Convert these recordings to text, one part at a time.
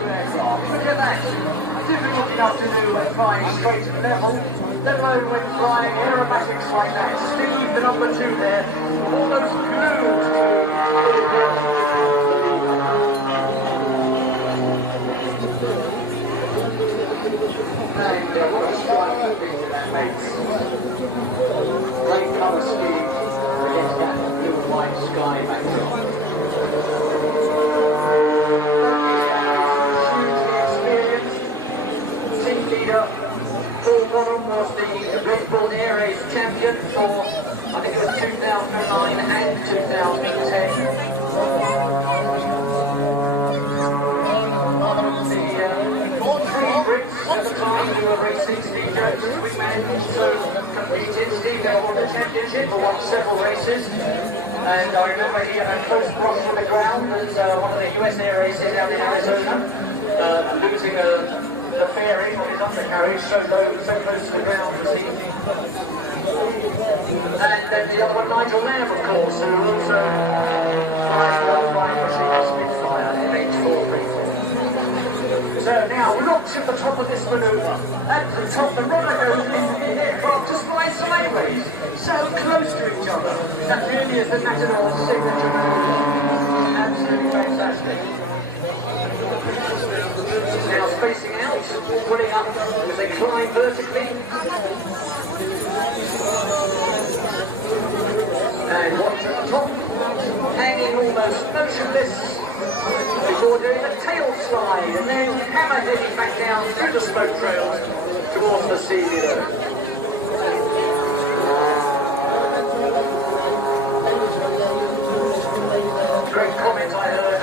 of aircraft. Look at that. Difficult enough to do when flying straight and level, let alone when flying aerobatics like that. Steve, the number 2 there, almost glued to and what a striking thing that makes. Great colour scheme against that blue and white sky backdrop. Bonholme was the Bonholme Air Show champion for, I think it was 2009 and 2010. The 3 Brits at the time who were racing, Steve Jones as wingman, also competed. Steve now won the championship, but won several races. And I remember he had a close brush with the ground at one of the US Air races down in Arizona, losing the fairing on his undercarriage so low, so close to the ground as he. And then the other one, Nigel Lamb, of course, who also flies well by machine Spitfire in H434. So now we look at the top of this manoeuvre. At the top, the rudder goes into the aircraft just flying sideways, so close to each other. That really is the Matador's signature manoeuvre. Absolutely fantastic. Now spacing out, pulling up as they climb vertically. And watch at the top, hanging almost motionless before doing a tail slide and then hammer heading back down through the smoke trails towards the sea below. Great comment I heard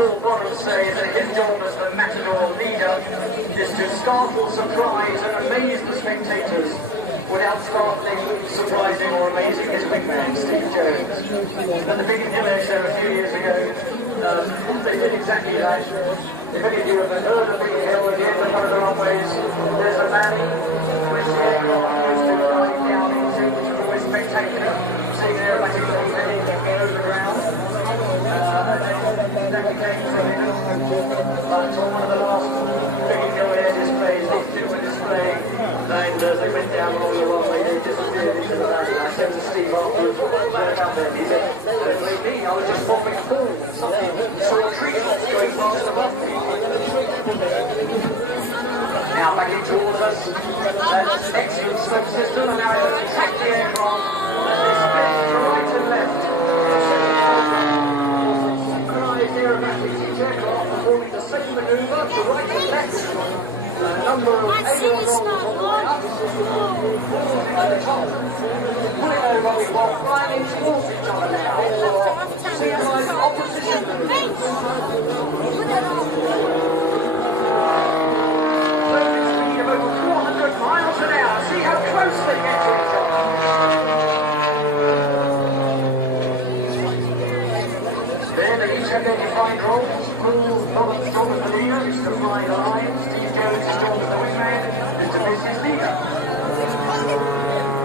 Bonholme say that his job as the Matador leader is to startle, surprise and amaze the spectators without startling, surprising or amazing his wingman, Steve Jones. At the Biggin Hill Air Show a few years ago, they did exactly that. If any of you have heard of Biggin Hill, at the end of one of the runways, there's a valley which the aircraft goes to gliding down into, which is always spectacular, seeing an aerobatic heading over the ground. That became famous. But on one of the last Biggin Hill Air displays, these two were displaying, and as they went down along the runway, they disappeared into the valley. I said to Steve afterwards, what was that about then? He said, don't believe me, I was just popping a ball. Something saw a tree tops going past above me. Now back in towards us, that's excellent smoke system, and now it's attacked the aircraft as they split to right and left. Aerobatics, each aircraft performing the same manoeuvre to right and left. A number of ailerons on the way up, at the top. Pulling over while flying towards each other now for synchronized opposition maneuvers. Moving speed of over 400 miles an hour. See how close they get to each other. Have their defined roles. Bonholme strong as the leader, is to fly the line. Steve Jones is strong as the wingman, is to miss his leader.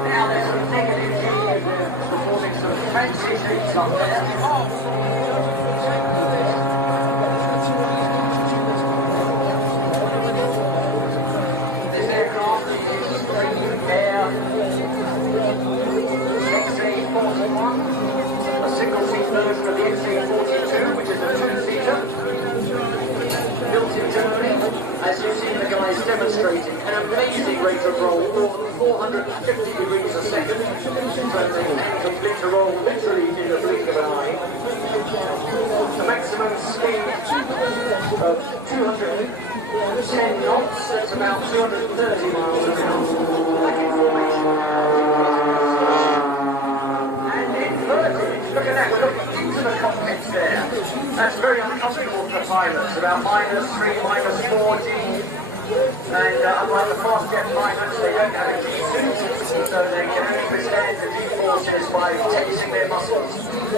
Now there's some negative changes performing some fancy shapes up there. This aircraft is Air XA-41. A single-seat version of the XA-42, which is a 2-seater, built in Germany. As you've seen the guys demonstrating, an amazing rate of roll, more than 450 degrees a second, so they can complete a roll literally in the blink of an eye. A maximum speed of 210 knots, that's about 230 miles an hour. Back in formation. Look at that, we're looking into the cockpits there. That's very uncomfortable for pilots, about -3, -4 G. And unlike the fast jet pilots, they don't have a G-suit, so they can only withstand the G-forces by tensing their muscles,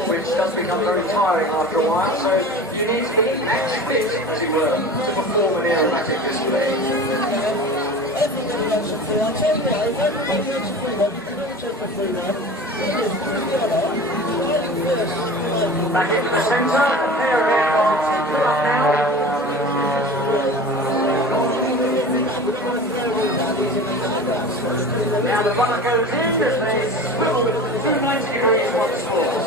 which does become very tiring after a while. So you need to be actually, as it were, to perform an aerobatic display. Back into the centre, a pair of aircraft pull up now. Now the rudder goes in as they swivel 290 degrees once more.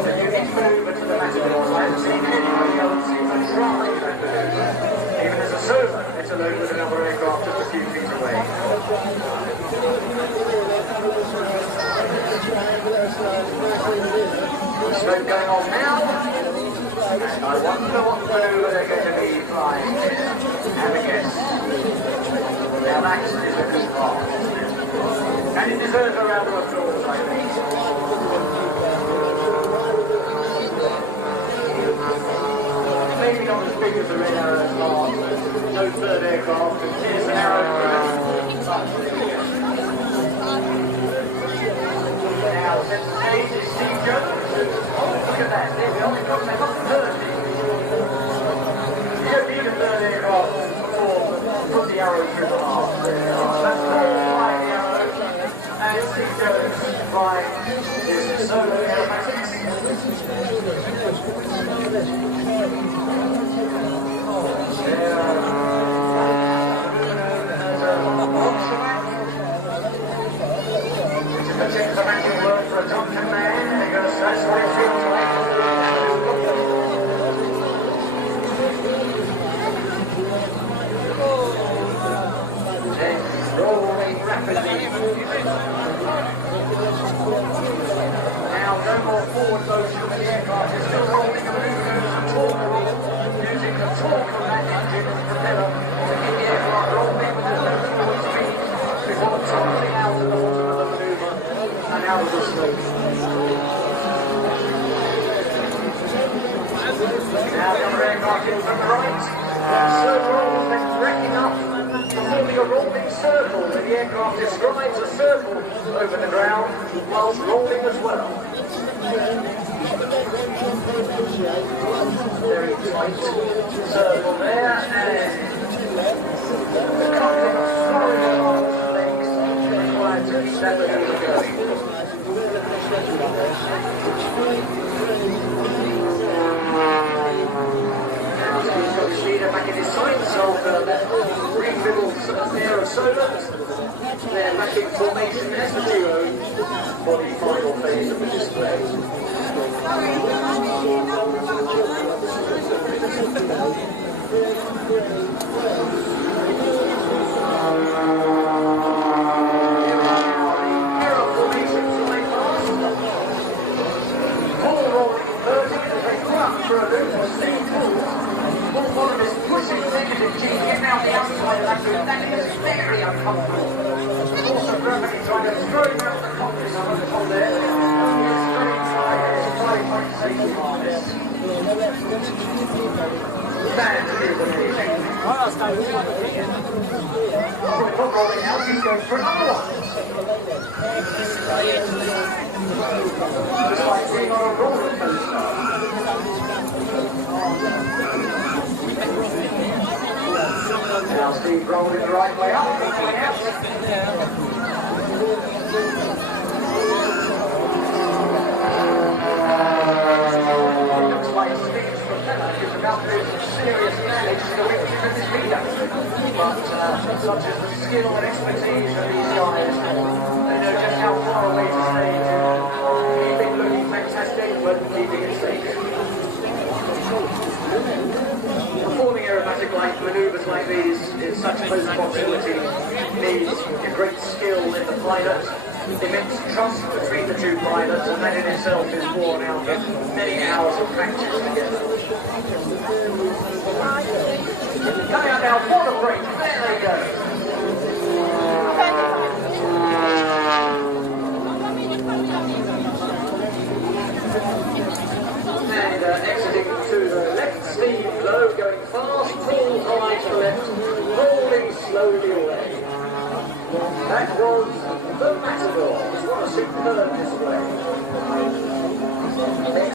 The unique manoeuvre to the Matador. I haven't seen anybody else even try that manoeuvre. Even as a solo, it's alone with another aircraft just a few feet away. Smoke going on now. And I wonder what manoeuvre they're going to be flying here. Have a guess. Now that is a good part. And it deserves a round of applause, I think. Maybe not as big as the Red Arrow's last, no third aircraft, and here's an arrow. Now, since the stage is Steve Jones. Oh, look at that. There we are. They've got 30. You don't need a third aircraft before put the arrow through the heart. That's Paul flying the arrow, and Steve Jones flying his solo aerobatics. Which is a magic word for a drunken man, because that's what it feels like. Rolling rapidly. Now no more forward motion with the aircraft. It's still rolling a maneuver and torque, using the torque of that engine and propeller to keep the aircraft rolling with no forward speed before tumbling out at the bottom of the maneuver and out of the smoke. Now the other aircraft in from the right. Circle, then wrecking up, forming a rolling circle, and the aircraft describes a circle over the ground whilst rolling as well. Very tight circle there, and the coupling of slowing along the legs required to keep that maneuver going. Back in his sights of refilled pair of solos. They're matching formation as the duo for the final phase of the display. All rolling 30 as they run for a loop of steam pulls. Bonholme is pushing negative G in out the outside of that group. That is very uncomfortable. Also gravity trying to throw him out the cockpit on the top there. He's very tired. It's very safety harness. That is amazing. Probably not rolling out. He's going for another one. Just like being on a roller coaster. Now Steve rolling the right way up, looking out. It looks like Steve's propeller is about to do some serious damage to the wing of his leader. But such is the skill and expertise of these guys, they know just how far away to stay to keep it looking fantastic, but keeping it safe. Performing aerobatic manoeuvres like these in such close proximity needs a great skill in the pilot, immense trust between the two pilots, and that in itself is borne out of many hours of practice together. Coming out now, what a break, there they go. And exiting to the left, Steve low, going fast, pull high to left, rolling slowly away. That was the Matador. What a superb display.